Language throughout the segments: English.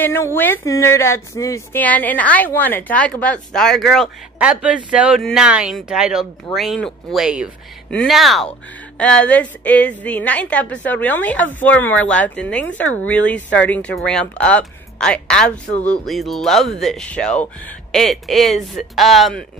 in with Nerdette's Newsstand, and I want to talk about Stargirl episode 9, titled Brainwave. Now, this is the 9th episode. We only have 4 more left, and things are really starting to ramp up. I absolutely love this show. It is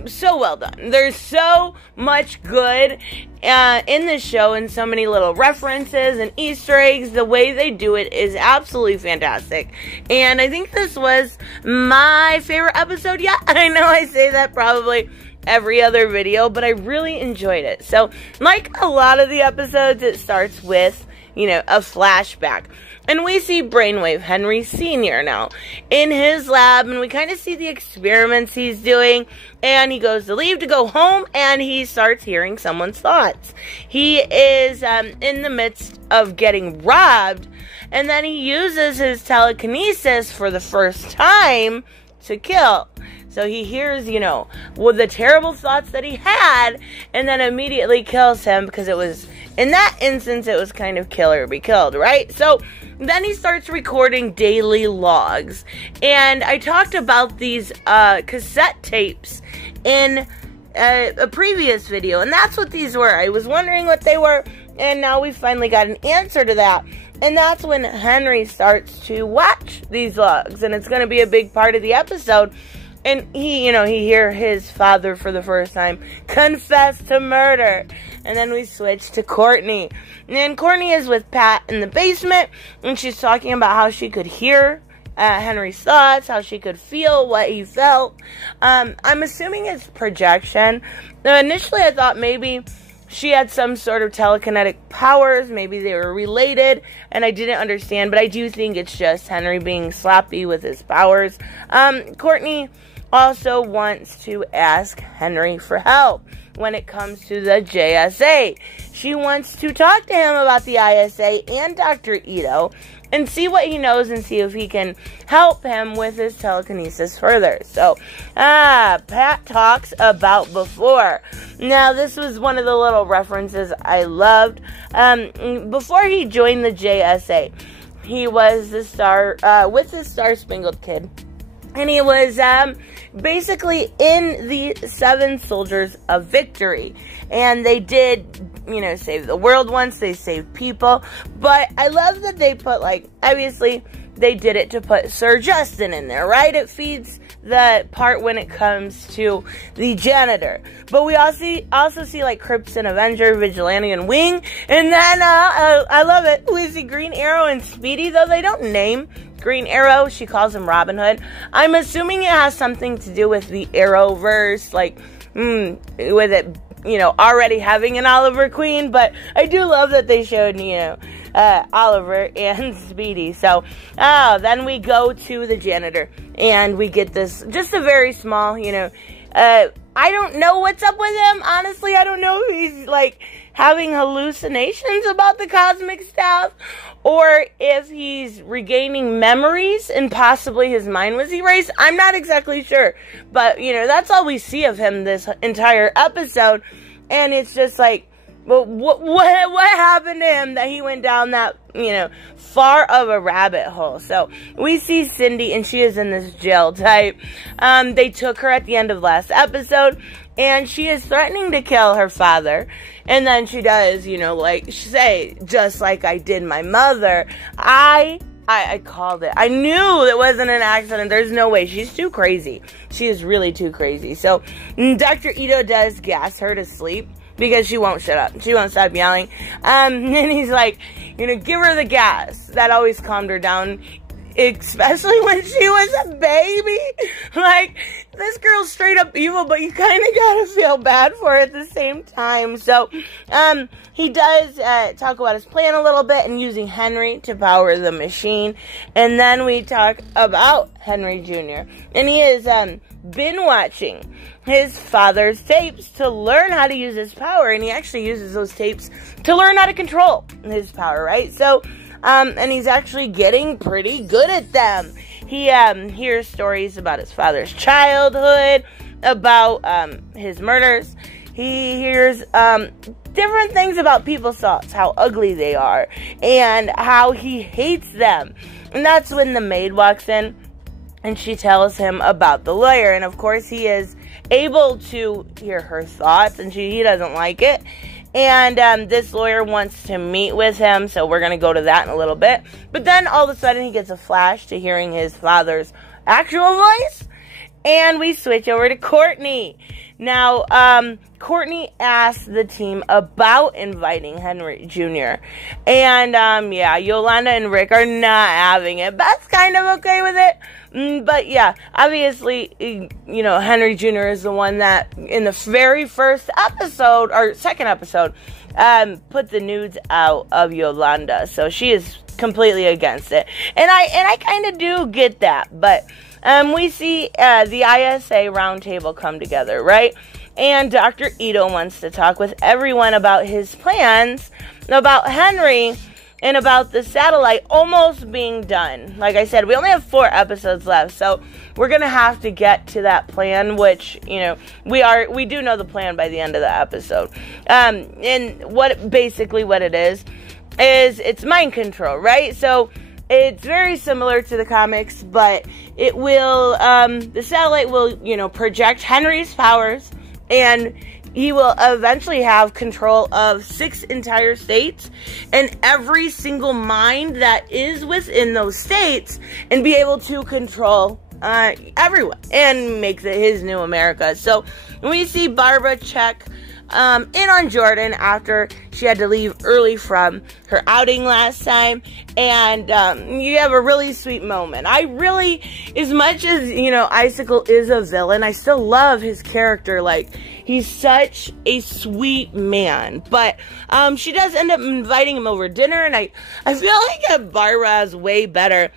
so well done. There's so much good in this show, and so many little references and Easter eggs. The way they do it is absolutely fantastic. And I think this was my favorite episode yet. I know I say that probably every other video, but I really enjoyed it. So, like a lot of the episodes, it starts with, a flashback. And we see Brainwave, Henry Sr. now, in his lab, and we kind of see the experiments he's doing, and he goes to leave to go home, and he starts hearing someone's thoughts. He is in the midst of getting robbed, and then he uses his telekinesis for the first time to kill. So he hears, the terrible thoughts that he had, and then immediately kills him, because it was, in that instance, it was kind of kill or be killed, right? So then he starts recording daily logs, and I talked about these cassette tapes in a previous video, and that's what these were. I was wondering what they were, and now we finally got an answer to that. And that's when Henry starts to watch these logs, and it's going to be a big part of the episode. And he hear his father for the first time confess to murder. And then we switch to Courtney. And Courtney is with Pat in the basement, and she's talking about how she could hear Henry's thoughts, how she could feel what he felt. I'm assuming it's projection. Now, initially I thought maybe she had some sort of telekinetic powers, maybe they were related, and I didn't understand, but I do think it's just Henry being sloppy with his powers. Courtney also wants to ask Henry for help when it comes to the JSA. She wants to talk to him about the ISA and Dr. Ito and see what he knows and see if he can help him with his telekinesis further. So, Pat talks about before. Now, this was one of the little references I loved. Before he joined the JSA, he was the with the Star-Spangled Kid. And he was basically in the 7 Soldiers of Victory. And they did, save the world once. They saved people. But I love that they put, obviously, they did it to put Sir Justin in there, right? It feeds the part when it comes to the janitor. But we also see, Crimson Avenger, Vigilante, and Wing. And then, I love it, we see Green Arrow and Speedy, though they don't name Green Arrow. She calls him Robin Hood. I'm assuming it has something to do with the Arrowverse, with it, already having an Oliver Queen. But I do love that they showed, Oliver and Speedy. So, then we go to the janitor, and we get this, just a very small, I don't know what's up with him. Honestly, I don't know if he's, having hallucinations about the cosmic staff, or if he's regaining memories and possibly his mind was erased. I'm not exactly sure. But, that's all we see of him this entire episode. And it's just well, what happened to him that he went down that, far of a rabbit hole? So, we see Cindy, and she is in this jail type. They took her at the end of last episode, and she is threatening to kill her father. And then she does, say, just like I did my mother. I called it. I knew it wasn't an accident. There's no way. She's too crazy. She is really too crazy. So, Dr. Ito does gas her to sleep, because she won't shut up. She won't stop yelling. And he's like, give her the gas. That always calmed her down, especially when she was a baby. This girl's straight up evil, but you kind of gotta feel bad for her at the same time. So, he does talk about his plan a little bit and using Henry to power the machine. And then we talk about Henry Jr. And he has been watching his father's tapes to learn how to use his power. And he actually uses those tapes to learn how to control his power, right? So, and he's actually getting pretty good at them. He hears stories about his father's childhood, about his murders. He hears different things about people's thoughts, how ugly they are, and how he hates them. And that's when the maid walks in, and she tells him about the lawyer. And of course, he is able to hear her thoughts, and he doesn't like it. And this lawyer wants to meet with him, so we're going to go to that in a little bit. But then all of a sudden, he gets a flash to hearing his father's actual voice, and we switch over to Courtney. Now, Courtney asked the team about inviting Henry Jr. And, yeah, Yolanda and Rick are not having it. Beth's kind of okay with it. But, yeah, obviously, you know, Henry Jr. is the one that, in the very first episode, or second episode, put the nudes out of Yolanda. So she is completely against it. And I kind of do get that. But we see the ISA roundtable come together, right? And Dr. Ito wants to talk with everyone about his plans, about Henry, and about the satellite almost being done. Like I said, we only have 4 episodes left, so we're going to have to get to that plan, which, you know, we do know the plan by the end of the episode. And what it is it's mind control, right? So it's very similar to the comics, but it will, the satellite will, you know, project Henry's powers, and he will eventually have control of 6 entire states and every single mind that is within those states, and be able to control everyone and make his new America. So we see Barbara check in on Jordan after she had to leave early from her outing last time, and you have a really sweet moment. I really, as much as, you know, Icicle is a villain, I still love his character. Like, he's such a sweet man. But she does end up inviting him over dinner, and I feel like that Barbara has way better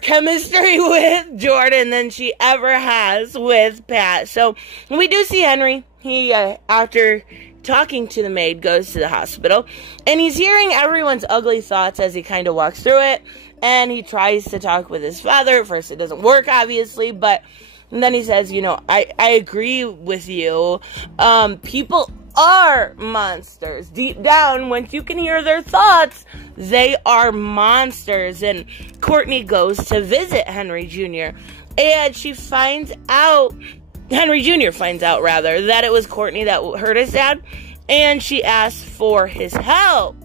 chemistry with Jordan than she ever has with Pat. So we do see Henry. He, after talking to the maid, goes to the hospital, and he's hearing everyone's ugly thoughts as he kind of walks through it, and he tries to talk with his father. At first it doesn't work, obviously, but then he says, you know, I agree with you. People are monsters. Deep down, once you can hear their thoughts, they are monsters. And Courtney goes to visit Henry Jr. And Henry Jr. finds out, that it was Courtney that hurt his dad. And she asks for his help.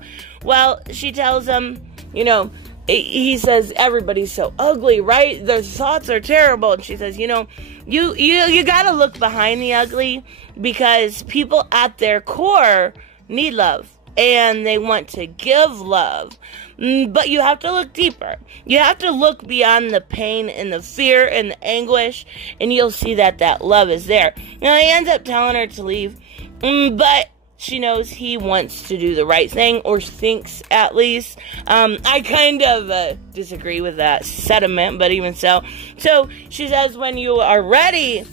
Well, she tells him, you know, he says, everybody's so ugly, right? Their thoughts are terrible. And she says, you know, you gotta look behind the ugly, because people at their core need love, and they want to give love. But you have to look deeper. You have to look beyond the pain and the fear and the anguish, and you'll see that love is there. Now, he ends up telling her to leave, but she knows he wants to do the right thing, or thinks at least. I kind of disagree with that sentiment, but even so. So she says, when you are ready,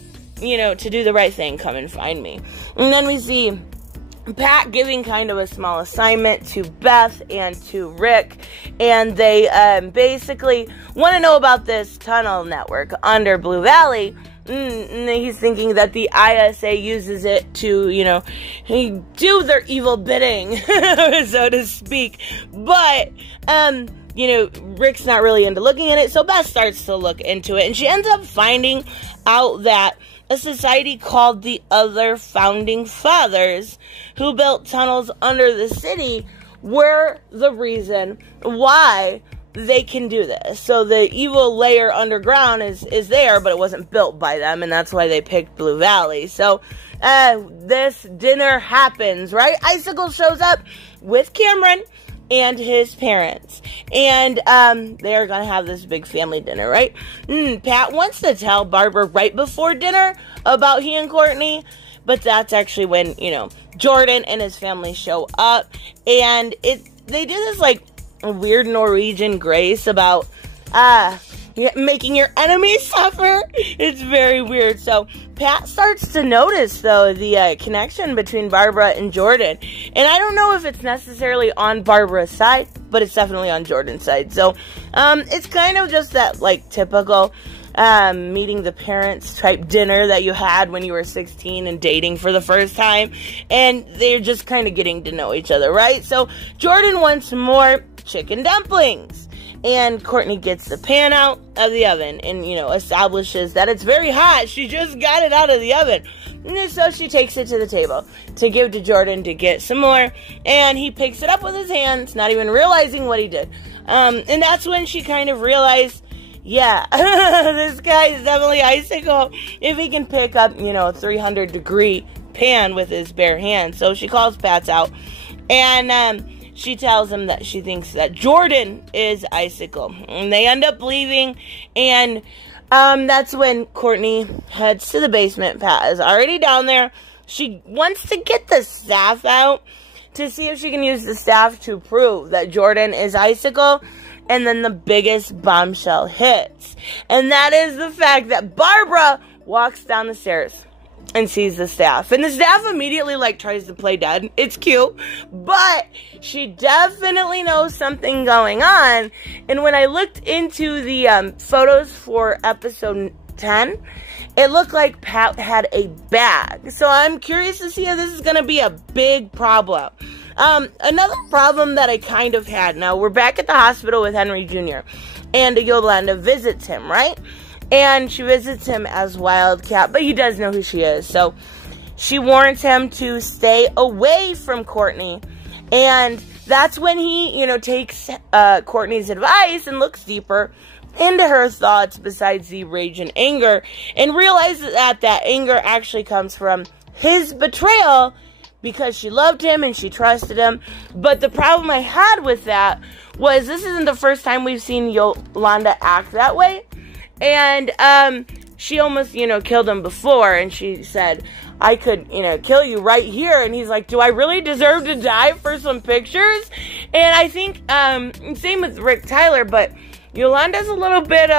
you know, to do the right thing, come and find me. And then we see Pat giving kind of a small assignment to Beth and to Rick, and they basically want to know about this tunnel network under Blue Valley. And he's thinking that the ISA uses it to, you know, do their evil bidding, so to speak. But, you know, Rick's not really into looking at it, so Beth starts to look into it, and she ends up finding out that a society called the Other Founding Fathers, who built tunnels under the city, were the reason why they can do this. So the evil layer underground is there, but it wasn't built by them, and that's why they picked Blue Valley. So this dinner happens, right? Icicle shows up with Cameron and his parents, and they're gonna have this big family dinner, right? Pat wants to tell Barbara right before dinner about he and Courtney, but that's actually when, you know, Jordan and his family show up, and they do this like weird Norwegian grace about making your enemies suffer. It's very weird. So Pat starts to notice, though, the connection between Barbara and Jordan. And I don't know if it's necessarily on Barbara's side, but it's definitely on Jordan's side. So it's kind of just that, like, typical meeting the parents type dinner that you had when you were 16 and dating for the first time. And they're just kind of getting to know each other, right? So Jordan wants more chicken dumplings. And Courtney gets the pan out of the oven and, you know, establishes that it's very hot. She just got it out of the oven. And so she takes it to the table to give to Jordan to get some more. And he picks it up with his hands, not even realizing what he did. And that's when she kind of realized, yeah, this guy is definitely Icicle if he can pick up, you know, a 300-degree pan with his bare hands. So she calls Pats out. And, she tells him that she thinks that Jordan is Icicle. And they end up leaving. And that's when Courtney heads to the basement. Pat is already down there. She wants to get the staff out to see if she can use the staff to prove that Jordan is Icicle. And then the biggest bombshell hits. And that is the fact that Barbara walks down the stairs and sees the staff. And the staff immediately, like, tries to play dead. It's cute. But she definitely knows something going on. And when I looked into the photos for episode 10, it looked like Pat had a bag. So I'm curious to see if this is going to be a big problem. Another problem that I kind of had. Now, we're back at the hospital with Henry Jr. And Yolanda visits him, right? And she visits him as Wildcat, but he does know who she is. So she warns him to stay away from Courtney. And that's when he, you know, takes Courtney's advice and looks deeper into her thoughts besides the rage and anger. And realizes that that anger actually comes from his betrayal because she loved him and she trusted him. But the problem I had with that was this isn't the first time we've seen Yolanda act that way. And, she almost, you know, killed him before, and she said, I could, you know, kill you right here. And he's like, do I really deserve to die for some pictures? And I think, same with Rick Tyler, but Yolanda's a little bit,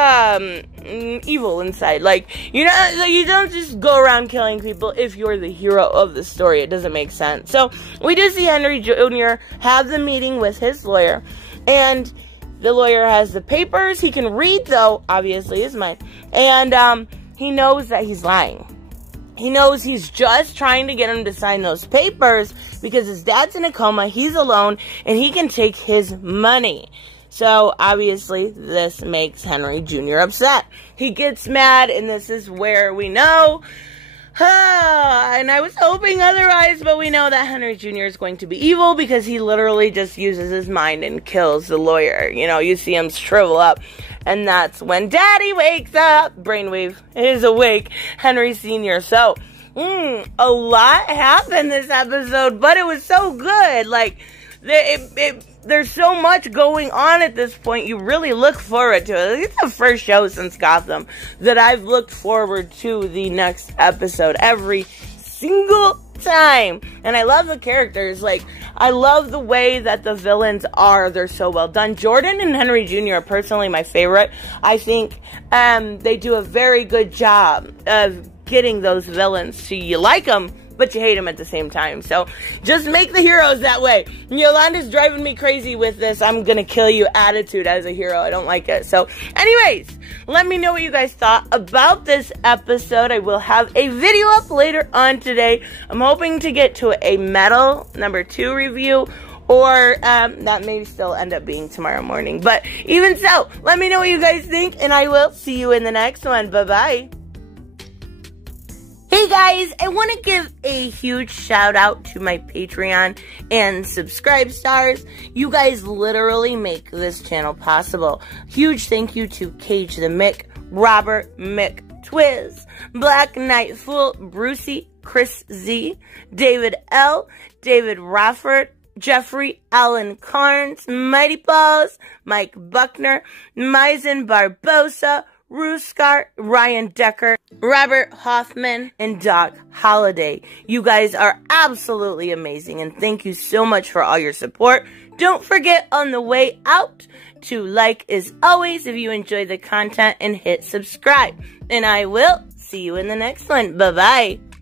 evil inside. Like, you know, you don't just go around killing people if you're the hero of the story. It doesn't make sense. So, we do see Henry Jr. have the meeting with his lawyer, and the lawyer has the papers. He can read, though, obviously, his mind. And he knows that he's lying. He knows he's just trying to get him to sign those papers because his dad's in a coma, he's alone, and he can take his money. So, obviously, this makes Henry Jr. upset. He gets mad, and this is where we know... and I was hoping otherwise, but we know that Henry Jr. is going to be evil because he literally just uses his mind and kills the lawyer. You know, you see him shrivel up, and that's when Daddy wakes up. Brainwave is awake, Henry Sr. So, a lot happened this episode, but it was so good. Like, there's so much going on at this point. You really look forward to it. It's the first show since Gotham that I've looked forward to the next episode every single time. And I love the characters. Like, I love the way that the villains are. They're so well done. Jordan and Henry Jr. are personally my favorite. I think they do a very good job of getting those villains so you like them, but you hate him at the same time. So, just make the heroes that way. Yolanda's driving me crazy with this I'm gonna kill you attitude as a hero. I don't like it. So, anyways, let me know what you guys thought about this episode. I will have a video up later on today. I'm hoping to get to a Metal #2 review, or that may still end up being tomorrow morning. But even so, let me know what you guys think, and I will see you in the next one. Bye-bye. Hey guys, I want to give a huge shout out to my Patreon and subscribe stars. You guys literally make this channel possible. Huge thank you to Cage the Mick, Robert Mick Twiz, Black Knight Fool, Brucey, Chris Z, David L, David Rafford, Jeffrey Allen Carnes, Mighty Balls, Mike Buckner, Maizen Barbosa, Ruskar, Ryan Decker, Robert Hoffman, and Doc Holliday. You guys are absolutely amazing, and thank you so much for all your support. Don't forget on the way out to like as always if you enjoy the content and hit subscribe. And I will see you in the next one. Bye-bye.